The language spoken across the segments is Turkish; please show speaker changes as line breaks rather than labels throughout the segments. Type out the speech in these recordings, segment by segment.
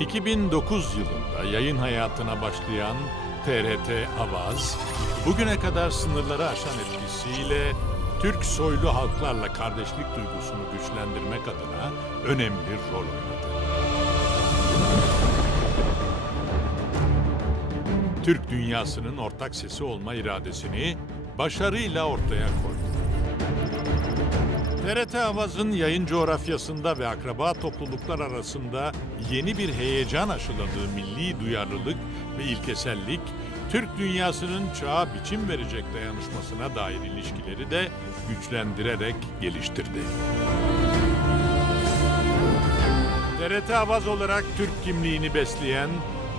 2009 yılında yayın hayatına başlayan TRT Avaz, bugüne kadar sınırları aşan etkisiyle Türk soylu halklarla kardeşlik duygusunu güçlendirmek adına önemli rol oynadı. Türk dünyasının ortak sesi olma iradesini başarıyla ortaya koydu. TRT Avaz'ın yayın coğrafyasında ve akraba topluluklar arasında yeni bir heyecan aşıladığı milli duyarlılık ve ilkesellik, Türk dünyasının çağa biçim verecek dayanışmasına dair ilişkileri de güçlendirerek geliştirdi. TRT Avaz olarak Türk kimliğini besleyen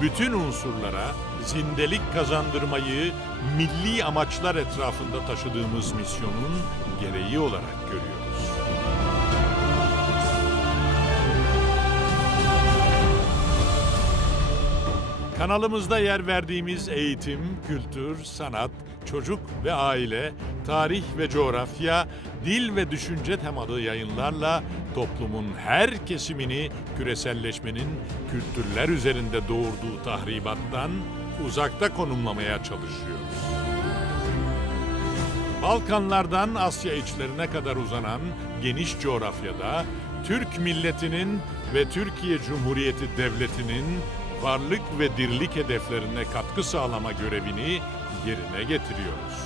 bütün unsurlara zindelik kazandırmayı milli amaçlar etrafında taşıdığımız misyonun gereği olarak görüyoruz. Kanalımızda yer verdiğimiz eğitim, kültür, sanat, çocuk ve aile, tarih ve coğrafya, dil ve düşünce temalı yayınlarla toplumun her kesimini küreselleşmenin kültürler üzerinde doğurduğu tahribattan uzakta konumlamaya çalışıyoruz. Balkanlardan Asya içlerine kadar uzanan geniş coğrafyada Türk milletinin ve Türkiye Cumhuriyeti Devleti'nin varlık ve dirlik hedeflerine katkı sağlama görevini yerine getiriyoruz.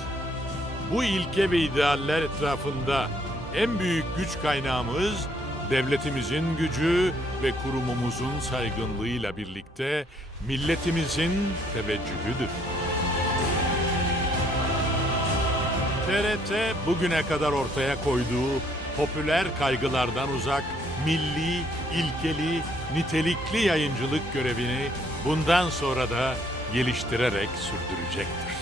Bu ilke ve idealler etrafında en büyük güç kaynağımız devletimizin gücü ve kurumumuzun saygınlığıyla birlikte milletimizin teveccühüdür. TRT bugüne kadar ortaya koyduğu popüler kaygılardan uzak, milli, ilkeli, nitelikli yayıncılık görevini bundan sonra da geliştirerek sürdürecektir.